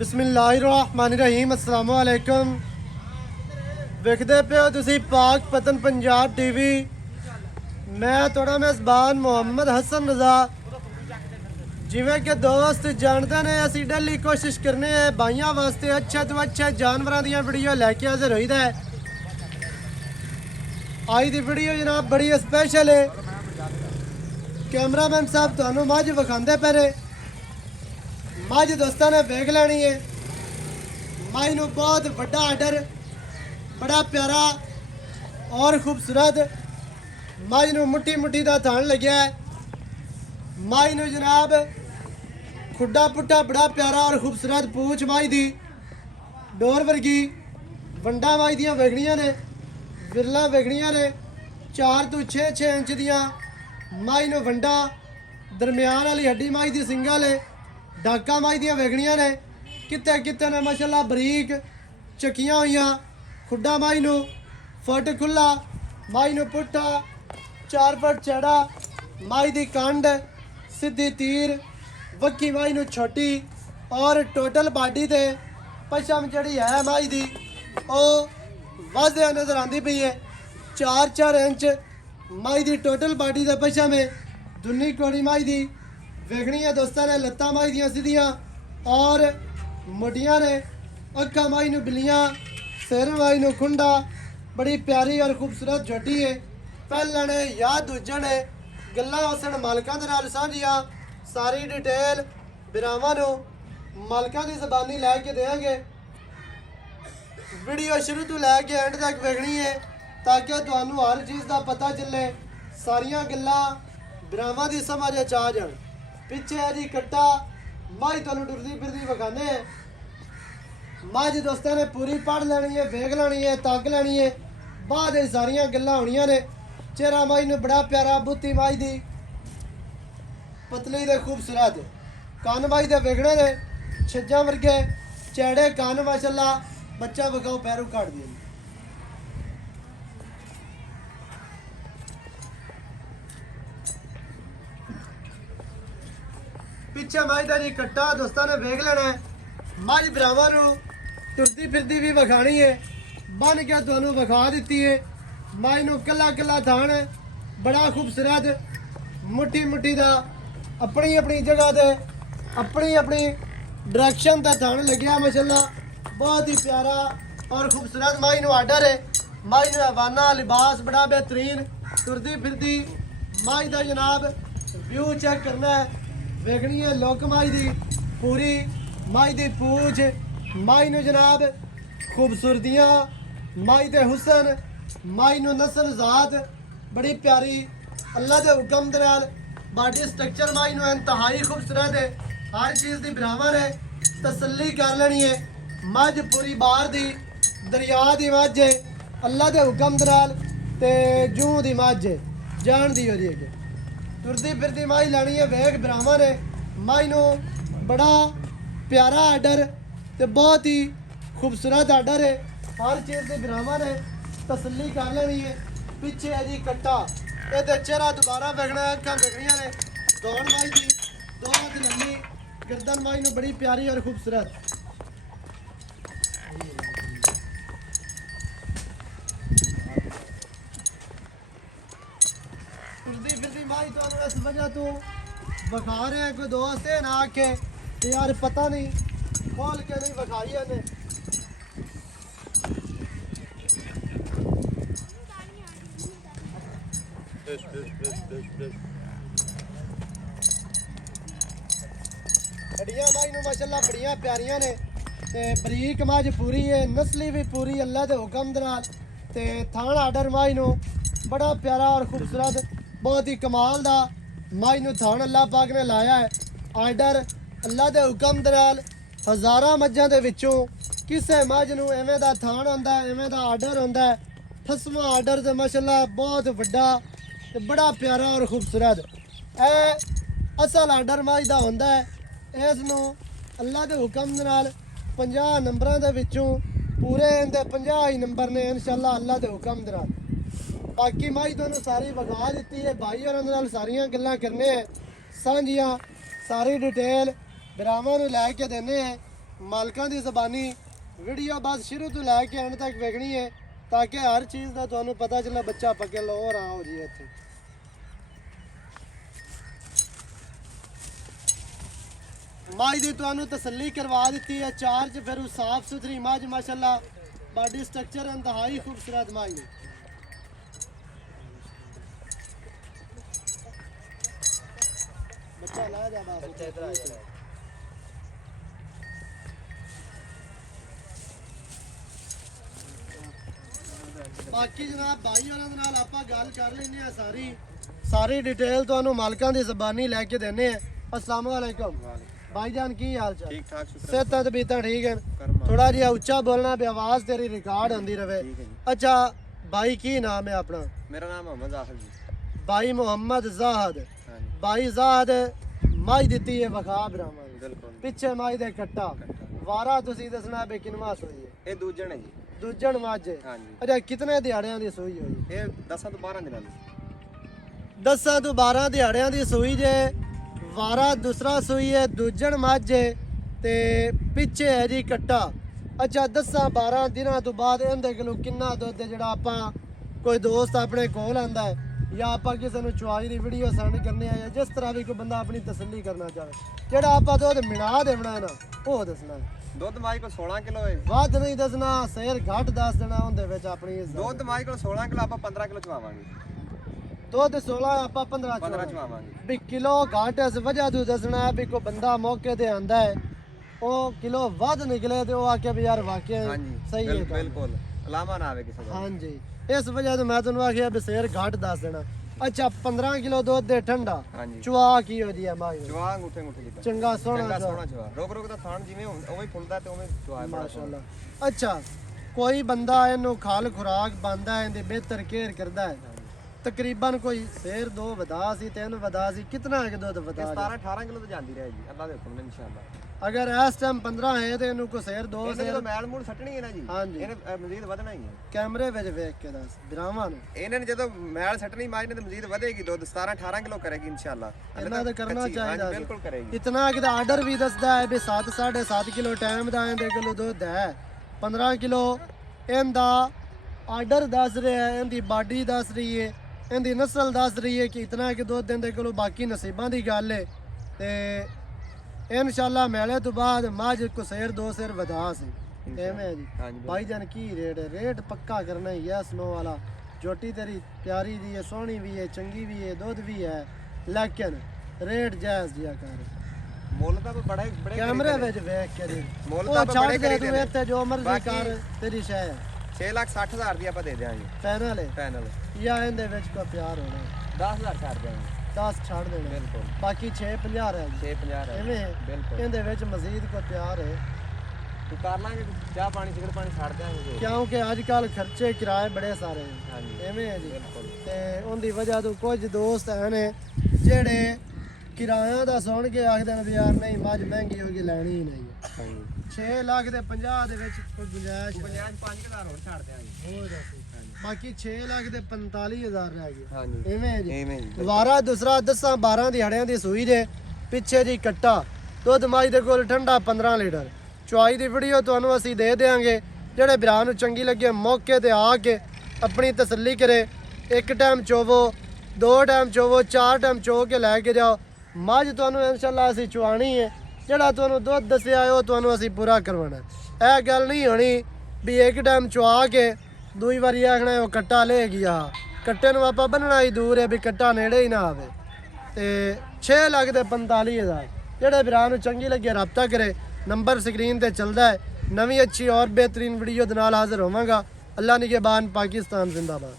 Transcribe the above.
बिस्मिल्लाहिर्रहमानिर्रहीम अस्सलाम वालेकुम। ਵੇਖਦੇ ਪਿਓ ਤੁਸੀਂ ਪਾਕ ਪਤਨ ਪੰਜਾਬ ਟੀਵੀ। ਮੈਂ ਤੁਹਾਡਾ ਮੇਜ਼ਬਾਨ ਮੁਹੰਮਦ ਹਸਨ ਰਜ਼ਾ। ਜਿਵੇਂ ਕਿ ਦੋਸਤ ਜਾਣਦੇ ਨੇ ਅਸੀਂ ਡੇਲੀ ਕੋਸ਼ਿਸ਼ ਕਰਨੇ ਹੈ ਭਾਈਆਂ ਵਾਸਤੇ ਅੱਛੇ ਤੋਂ ਅੱਛੇ ਜਾਨਵਰਾਂ ਦੀਆਂ ਵੀਡੀਓ ਲੈ ਕੇ ਹਾਜ਼ਰ ਹੋਈਦਾ ਹੈ। ਅੱਜ ਦੀ ਵੀਡੀਓ ਜਨਾਬ ਬੜੀ ਸਪੈਸ਼ਲ ਹੈ। ਕੈਮਰਾਮੈਨ ਸਾਹਿਬ ਤੁਹਾਨੂੰ ਮੱਝ ਵਿਖਾਉਂਦੇ ਪਏ ਨੇ। मझ दोस्तों ने वेख लैनी है। मझ नूं बहुत वड्डा आर्डर, बड़ा प्यारा और खूबसूरत मझ नूं मुट्ठी मुट्ठी का थान लग्या है। मझ नूं जनाब खुड्डा पुट्ठा बड़ा प्यारा और खूबसूरत पूछ मझ दी डोर वर्गी वंडा मझ दियां वेखणियां ने, विरला वेखणियां ने। 4 तो 6 इंच दियां मझ नूं वंडा, दरम्यान वाली हड्डी मझ दी सिंगल है। डाका मझ दियां वेखणियां ने, किते किते ने माशाअल्लाह बरीक चकियां हुई। खुड्डा मझ नूं फुट खुला, मझ नूं पुट्ठा 4 फुट चौड़ा, मझ दी कंड सीधी तीर, वक्की मझ नूं छोटी और टोटल बाडी ते पछम जिहड़ी है मझ दी ओ वाज़ह नज़र आती पई है। 4 इंच मझ दी टोटल बाडी ते पछम है। दुन्नी कोड़ी मझ दी वेखनी है दोस्तों ने। लत्तां मझ दियां सीधियां और मोटियां ने। अक्खां मझ नूं बिल्लियां, सिर मझ नूं खुंडा, बड़ी प्यारी और खूबसूरत झोटी है। पहले ने या दूजे ने गल्लां उसन मालकां दे नाल सांझियां। सारी डिटेल बिरावां नूं मालकां दी ज़बानी लैके देंगे। वीडियो शुरू तो लैके एंड तक वेखनी है ताकि तुहानूं हर चीज़ का पता चले। सारियां गल्लां बिरावां दी समझ आ जाण। पिछे है जी कट्टा मझ तुहानूं टुरदी फिरदी विखाने है। मझ दोस्तों ने पूरी पढ़ लैनी है, वेख लैनी है, तक लैनी है। बाद सारियां गल्लां होणियां ने। चेहरा मझ नूं बड़ा प्यारा, बुत्ती मझ दी पतली ते खूबसूरत, कन मझ दे वेखणे ने छज्जां वर्गे चैड़े कन माशाअल्लाह। बच्चा विखाओ पैरों काट दिए। पिछे मझ का जी कट्टा दोस्तों ने वेख लेना है। मझ बिरावां नूं टुरदी फिरदी भी विखानी है। बन के तुहानूं विखा दित्ती है। मझ नूं कल्ला कल्ला थान बड़ा खूबसूरत, मुट्ठी मुट्ठी दा अपनी अपनी जगह ते अपनी अपनी डायरेक्शन दा थान लग्या माशाअल्लाह। बहुत ही प्यारा और खूबसूरत मझ नूं आर्डर है। मझ नूं हवाना लिबास बड़ा बेहतरीन। टुरदी फिरदी मझ दा जनाब व्यू चेक करना है। वेखनी है लुक मझ दी पूरी, मझ दी पूछ, मझ नूं जनाब खूबसूरतियाँ, मझ दे हुसन, मझ नूं नस्ल जात बड़ी प्यारी अल्लाह दे हुक्म दे नाल। बाडी स्ट्रक्चर मझ नूं इंतहाई खूबसूरत है। हर चीज़ दी बिरावां ने तसल्ली कर लेनी है। मझ पूरी बाहर दी दरिया दी मझ है, अल्लाह दे हुक्म दे नाल ते जूं दी मझ है, जान दी ओदी अगे। तुरदी फिरदी मझ लैनी है। वेख बिरावां ने मझ नूं बड़ा प्यारा आर्डर ते बहुत ही खूबसूरत आर्डर है। हर चीज़ की बिरावां ने तसल्ली कर लेनी है। पिछे है जी कट्टा, ये चेहरा दोबारा वेखना है। अक्खां वेखनियां ने। दौड़ मझ दी 2 हाथ लम्मी, गर्दन मझ नूं बड़ी प्यारी और खूबसूरत। टुरदी फिरदी मझ तुहानूं इस वजह तो विखा रहे हैं। कोई दोस्त है ना आखे यार पता नहीं खोल के नहीं विखाई है। हड्डियां मझ नूं माशाअल्लाह बड़ियां प्यारियां ने ते बरीक मझ पूरी है। नस्ली भी पूरी अल्लाह दे हुक्म दे नाल ते थान आर्डर मझ नूं बड़ा प्यारा और खूबसूरत, बहुत ही कमाल दा मझ नूं थान अल्लाह पाक ने लाया है। आर्डर अल्लाह दे हुक्म दे नाल हज़ारां मझां दे विचों किसे मझ नूं एवें दा थान होंदा है, एवें दा आर्डर होंदा है। 8वां आर्डर ते माशाअल्लाह बहुत वड्डा ते बड़ा प्यारा और खूबसूरत ए असल आर्डर मझ दा होंदा है। इस नूं अल्लाह दे हुक्म दे नाल 50 नंबरां दे विचों पूरे इहदे 50 ही नंबर ने इंशाअल्लाह अल्लाह दे हुक्म दे नाल। बाकी मझ तुहानूं सारी विखा दित्ती है। भाई होरां दे नाल सारियां गल्लां करने सांझियां, सारी डिटेल बिरावां नूं लै के देने हैं। ਮਾਲਕਾਂ ਦੀ ਜ਼ਬਾਨੀ ਵੀਡੀਓ ਬਸ ਸ਼ੁਰੂ ਤੋਂ ਲੈ ਕੇ ਐਂਡ ਤੱਕ ਵੇਖਣੀ ਹੈ ਤਾਂ ਕਿ ਹਰ ਚੀਜ਼ ਦਾ ਤੁਹਾਨੂੰ ਪਤਾ ਚੱਲੇ ਬੱਚਾ ਪੱਕੇ ਲੋ ਰਾਂ ਹੋ ਜੀ ਇੱਥੇ। ਮੱਝ ਦੀ ਤੁਹਾਨੂੰ ਤਸੱਲੀ ਕਰਵਾ ਦਿੱਤੀ ਹੈ ਚਾਰ ਚ, ਫਿਰ ਉਹ ਸਾਫ ਸੁਥਰੀ ਮੱਝ ਮਾਸ਼ਾਅੱਲਾ, ਬਾਡੀ ਸਟਰਕਚਰ ਇੰਤਹਾਈ ਖੂਬਸੂਰਤ ਮੱਝ ਹੈ। ਬੱਚਾ ਲਾ ਜਾ ਬਾਸ ਬੱਚਾ ਇਧਰ ਆ ਜਾ। ਬਾਕੀ ਜਨਾਬ ਭਾਈ ਉਹਨਾਂ ਦੇ ਨਾਲ ਆਪਾਂ ਗੱਲ ਕਰ ਲੈਂਦੇ ਆ ਸਾਰੀ ਡਿਟੇਲ ਤੁਹਾਨੂੰ ਮਾਲਕਾਂ ਦੀ ਜ਼ਬਾਨੀ ਲੈ ਕੇ ਦਿੰਨੇ ਆ। अस्सलाम वालेकुम भाईजान की हाल चाल? ठीक ठाक शुक्र सेहत तबीयत ठीक है? थोड़ा जिहा उच्चा बोलना भी आवाज तेरी रिकॉर्ड होंदी रहे। अच्छा भाई की नाम है अपना? मेरा नाम मोहम्मद जाहिद जी। भाई मोहम्मद जाहिद। भाई जाहिद माई ਦਿੱਤੀ है वखा ब्राह्मण बिल्कुल ਪਿੱਛੇ ਮਾਈ ਦੇ ਕੱਟਾ ਵਾਰਾ ਤੁਸੀਂ ਦੱਸਣਾ ਬੇ ਕਿੰਨਵਾ ਸੋਈ ਹੈ? ਇਹ ਦੂਜਣ ਹੈ ਜੀ। ਦੂਜਣ ਮਾਝੇ। ਹਾਂਜੀ। ਅੱਛਾ ਕਿਤਨੇ ਦਿਹਾੜਿਆਂ ਦੀ ਸੋਈ ਹੋਈ? ਇਹ 10 ਤੋਂ 12 ਦਿਨਾਂ ਦੀ। 10 ਤੋਂ 12 ਦਿਹਾੜਿਆਂ ਦੀ ਸੋਈ ਜੇ। ਵਾਰਾ ਦੂਸਰਾ ਸੂਈ ਹੈ ਦੂਜਣ ਮੱਝ ਹੈ ਤੇ ਪਿੱਛੇ ਹੈ ਜੀ ਕੱਟਾ। ਅੱਛਾ 10-12 ਦਿਨਾਂ ਤੋਂ ਬਾਅਦ ਇਹਦੇ ਕੋਲੋਂ ਕਿੰਨਾ ਦੁੱਧ ਜਿਹੜਾ ਆਪਾਂ ਕੋਈ ਦੋਸਤ ਆਪਣੇ ਕੋਲ ਆਂਦਾ ਹੈ ਜਾਂ ਆਪਾਂ ਕਿਸੇ ਨੂੰ ਚੁਆਈ ਦੀ ਵੀਡੀਓ ਸੈਂਡ ਕਰਨੇ ਆ ਜਾਂ ਜਿਸ ਤਰ੍ਹਾਂ ਵੀ ਕੋਈ ਬੰਦਾ ਆਪਣੀ ਤਸੱਲੀ ਕਰਨਾ ਚਾਹੇ ਜਿਹੜਾ ਆਪਾਂ ਦੁੱਧ ਮਿਲਾ ਦੇਣਾ ਹੈ ਨਾ ਉਹ ਦੱਸਣਾ ਹੈ। ਦੁੱਧ ਮਾਈ ਕੋਲ 16 ਕਿਲੋ ਹੈ। ਵੱਧ ਨਹੀਂ ਦੱਸਣਾ, ਸ਼ੇਰ ਘੱਟ ਦੱਸ ਦੇਣਾ ਉਹਦੇ ਵਿੱਚ ਆਪਣੀ ਇੱਜ਼ਤ। ਦੁੱਧ ਮਾਈ ਕੋਲ 16 ਕਿਲੋ ਆਪਾਂ 15 ਕਿਲੋ ਚਵਾਵਾਂਗੇ। ਦੁੱਧ 16 ਆਪਾਂ 15 ਚਵਾਵਾਂਗੇ ਵੀ ਕਿਲੋ ਘੱਟ ਇਸ ਵਜ੍ਹਾ ਤੋਂ ਦੱਸਣਾ ਹੈ ਵੀ ਕੋਈ ਬੰਦਾ ਮੌਕੇ ਤੇ ਆਂਦਾ ਹੈ ਉਹ ਕਿਲੋ ਵੱਧ ਨਿਕਲੇ ਤੇ ਉਹ ਆਕੇ ਵੀ ਯਾਰ ਵਾਕਿਆ ਸਹੀ ਹੈ ਬਿਲਕੁਲ ਅਲਾਮਾ ਨਾ ਆਵੇ ਕਿਸੇ ਦਾ। ਹਾਂਜੀ ਇਸ ਵਜ੍ਹਾ ਤੋਂ ਮੈਂ ਤੁਹਾਨੂੰ ਆਖਿਆ ਵੀ ਸ਼ੇਰ ਘੱਟ ਦੱਸ ਦੇਣਾ। ਅੱਛਾ 15 ਕਿਲੋ ਦੁੱਧ ਦੇ ਠੰਡਾ ਚੁਆ ਕੀ ਹੋ ਜੀ ਹੈ ਮਾਈ? ਚੁਆ ਅੰਗੂਠੇ ਦੀ ਚੰਗਾ ਸੋਹਣਾ ਚੁਆ ਰੋਕ ਦਾ ਥਾਣ ਜਿਵੇਂ ਉਵੇਂ ਫੁੱਲਦਾ ਤੇ ਉਵੇਂ ਚੁਆ ਮਾਸ਼ਾਅੱਲਾ। ਅੱਛਾ ਕੋਈ ਬੰਦਾ ਇਹਨੂੰ ਖਾਲ ਖੁਰਾਕ ਬੰਦਾ ਹੈ ਇਹਦੀ ਬਿਹਤਰ ਕੇਅਰ ਕਰਦਾ ਹੈ ਤਕਰੀਬਨ ਕੋਈ ਸ਼ੇਰ 2 ਵਧਾ ਸੀ 3 ਵਧਾ ਸੀ ਕਿੰਨਾ ਹੈ ਕਿ ਦੁੱਧ ਵਧਾ? 17-18 ਕਿਲੋ ਤੇ ਜਾਂਦੀ ਰਹੇ ਜੀ ਅੱਲਾ ਦੇ ਹੁਕਮ ਨਾਲ ਇਨਸ਼ਾਅੱਲਾ। ਅਗਰ ਇਸ ਟਾਈਮ 15 ਹੈ ਤੇ ਇਹਨੂੰ ਕੋਈ ਸ਼ੇਰ 2 ਇਹਨੇ ਜਦੋਂ ਮੈਲ ਮੂਲ ਸੱਟਣੀ ਹੈ ਨਾ ਜੀ ਹਾਂਜੀ ਇਹਨੇ ਮਜ਼ੀਦ ਵਧਣਾ ਹੀ ਹੈ। ਕੈਮਰੇ ਵਿੱਚ ਵੇਖ ਕੇ ਦੱਸ ਬਰਾਵਾਂ ਨੂੰ ਇਹਨਾਂ ਨੇ ਜਦੋਂ ਮੈਲ ਸੱਟਣੀ ਮਾਜ ਨੇ ਤੇ ਮਜ਼ੀਦ ਵਧੇਗੀ ਦੁੱਧ 17-18 ਕਿਲੋ ਕਰੇਗੀ ਇਨਸ਼ਾਅੱਲਾ। ਇਹਨਾਂ ਦਾ ਕਰਨਾ ਚਾਹੀਦਾ ਬਿਲਕੁਲ ਕਰੇਗੀ। ਇਤਨਾ ਕਿ ਆਰਡਰ ਵੀ ਦੱਸਦਾ ਹੈ ਵੀ 7-7.5 ਕਿਲੋ ਟਾਈਮ ਦਾ ਇਹਦੇ ਕੋਲ ਦੁੱਧ ਹੈ 15 ਕਿਲੋ ਇਹਦਾ ਆਰਡਰ ਦੱਸ ਰਿਹਾ ਹੈ ਇਹਦੀ ਬਾਡੀ ਦੱਸ ਰਹੀ ਹੈ ਇਹਦੀ ਨਸਲ ਦੱਸ ਰਹੀ ਹੈ ਕਿ ਇਤਨਾ ਕਿ ਦੁੱਧ ਦਿੰਦੇ ਕੋਲੋਂ ਬਾਕੀ ਨਸੀਬਾਂ ਦੀ ਗੱਲ ਹੈ ਤੇ ਇਨਸ਼ਾਅੱਲਾ ਮੇਲੇ ਤੋਂ ਬਾਅਦ ਮੱਝ ਕੋ ਸ਼ੇਰ 2 ਸ਼ੇਰ ਵਧਾ ਸੀ ਐਵੇਂ ਹੈ ਜੀ। ਭਾਈਜਾਨ ਕੀ ਰੇਟ ਹੈ? ਰੇਟ ਪੱਕਾ ਕਰਨਾ ਹੀ ਹੈ ਸਨੋ ਵਾਲਾ। ਜੋਟੀ ਤੇਰੀ ਪਿਆਰੀ ਦੀ ਹੈ ਸੋਹਣੀ ਵੀ ਹੈ ਚੰਗੀ ਵੀ ਹੈ ਦੁੱਧ ਵੀ ਹੈ ਲੇਕਿਨ ਰੇਟ ਜਾਇਜ਼ ਦਿਆ ਕਰ। ਮੁੱਲ ਤਾਂ ਬੜੇ ਕੈਮਰੇ ਵਿੱਚ ਵੇਖ ਕੇ ਦੇ ਮੁੱਲ ਤਾਂ ਬੜੇ ਕਰੀ ਦੇ ਇੱਥੇ ਜੋ ਮਰਜ਼ੀ ਕਰ ਤੇਰੀ ਸ਼ੈ ਹੈ। 6,60,000 ਦੀ ਆਪਾਂ ਦੇ ਦਿਆਂਗੇ ਫਾਈਨਲ ਹੈ ਫਾਈਨਲ ਜਾਂ ਇਹਦੇ ਵਿੱਚ ਕੋ ਪਿਆਰ ਹੋਣਾ 10,000 ਛੱਡ ਦਿਆਂਗੇ 10 ਛੱਡ ਦੇਣਾ ਬਿਲਕੁਲ ਬਾਕੀ 650 ਰਹਿ ਗਏ 650 ਐਵੇਂ ਹੈ ਬਿਲਕੁਲ ਇਹਦੇ ਵਿੱਚ ਮਜ਼ੀਦ ਕੋ ਪਿਆਰ ਹੈ ਤੂੰ ਕਰ ਲਾਂਗੇ ਚਾਹ ਪਾਣੀ ਸਿਗਰਟ ਪਾਣੀ ਛੱਡ ਦਿਆਂਗੇ ਕਿਉਂਕਿ ਅੱਜ ਕੱਲ ਖਰਚੇ ਕਿਰਾਏ ਬੜੇ ਸਾਰੇ ਹਾਂਜੀ ਐਵੇਂ ਹੈ ਜੀ ਬਿਲਕੁਲ ਤੇ ਉਹਦੀ ਵਜ੍ਹਾ ਤੋਂ ਕੁਝ ਦੋਸਤ ਹਨ ਜਿਹੜੇ ਕਿਰਾਇਆਂ ਦਾ ਸੁਣ ਕੇ ਆਖਦੇ ਨੇ ਵੀ ਯਾਰ ਨਹੀਂ ਮੱਝ ਮਹਿੰਗੀ ਹੋ ਗਈ ਲੈਣੀ ਹੀ ਨਹੀਂ ਹਾਂਜੀ 6 ਲੱਖ ਦੇ 50 ਦੇ ਵਿੱਚ ਕੋਈ ਗੁੰਜਾਇਸ਼ 5,000 ਹੋਰ ਛੱਡ ਦਿਆਂਗੇ ਹੋ ਜਾਸੀ ਬਾਕੀ 6 ਲੱਖ ਦੇ 45,000 ਰਹਿ ਗਏ ਹਾਂਜੀ ਐਵੇਂ ਹੈ ਜੀ ਐਵੇਂ ਹੀ ਵਾਰਾ ਦੂਸਰਾ 10-12 ਦਿਹਾੜਿਆਂ ਦੀ ਸੂਈ ਜੇ ਪਿੱਛੇ ਜੀ ਕੱਟਾ ਦੁੱਧ ਮੱਝ ਦੇ ਕੋਲ ਠੰਡਾ 15 ਲੀਟਰ ਚੁਆਈ ਦੀ ਵੀਡੀਓ ਤੁਹਾਨੂੰ ਅਸੀਂ ਦੇ ਦੇਵਾਂਗੇ ਜਿਹੜੇ ਭਰਾ ਨੂੰ ਚੰਗੀ ਲੱਗੇ ਮੌਕੇ ਤੇ ਆ ਕੇ ਆਪਣੀ ਤਸੱਲੀ ਕਰੇ ਇੱਕ ਟਾਈਮ ਚੋਵੋ 2 ਟਾਈਮ ਚੋਵੋ 4 ਟਾਈਮ ਚੋ ਕੇ ਲੈ ਕੇ ਜਾਓ ਮੱਝ ਤੁਹਾਨੂੰ ਇਨਸ਼ਾਅੱਲਾ ਅਸੀਂ ਚੁਆਣੀ ਹੈ ਜਿਹੜਾ ਤੁਹਾਨੂੰ ਦੁੱਧ ਦੱਸਿਆ ਉਹ ਤੁਹਾਨੂੰ ਅਸੀਂ ਪੂਰਾ ਕਰਵਾਉਣਾ ਇਹ ਗੱਲ ਨਹੀਂ ਹੋਣੀ ਵੀ ਇੱਕ ਟਾਈਮ ਚੁਆ ਕੇ ਦੂਈ ਵਾਰੀ ਆਖਣਾ ਉਹ ਕੱਟਾ ਲੈ ਗਿਆ ਕੱਟੇ ਨੂੰ ਆਪਾਂ ਬੰਨਣਾ ਹੀ ਦੂਰ ਹੈ ਵੀ ਕੱਟਾ ਨੇੜੇ ਹੀ ਨਾ ਆਵੇ ਤੇ 6 ਲੱਖ ਦੇ 45,000 ਜਿਹੜੇ ਭਰਾ ਨੂੰ ਚੰਗੀ ਲੱਗੇ ਰਾਬਤਾ ਕਰੇ ਨੰਬਰ ਸਕਰੀਨ ਤੇ ਚੱਲਦਾ ਹੈ ਨਵੀਂ ਅੱਛੀ ਔਰ ਬਿਹਤਰੀਨ ਵੀਡੀਓ ਦੇ ਨਾਲ ਹਾਜ਼ਰ ਹੋਵਾਂਗਾ ਅੱਲਾ ਨਿਗਹਿਬਾਨ ਪਾਕਿਸਤਾਨ ਜ਼ਿੰਦਾਬਾਦ।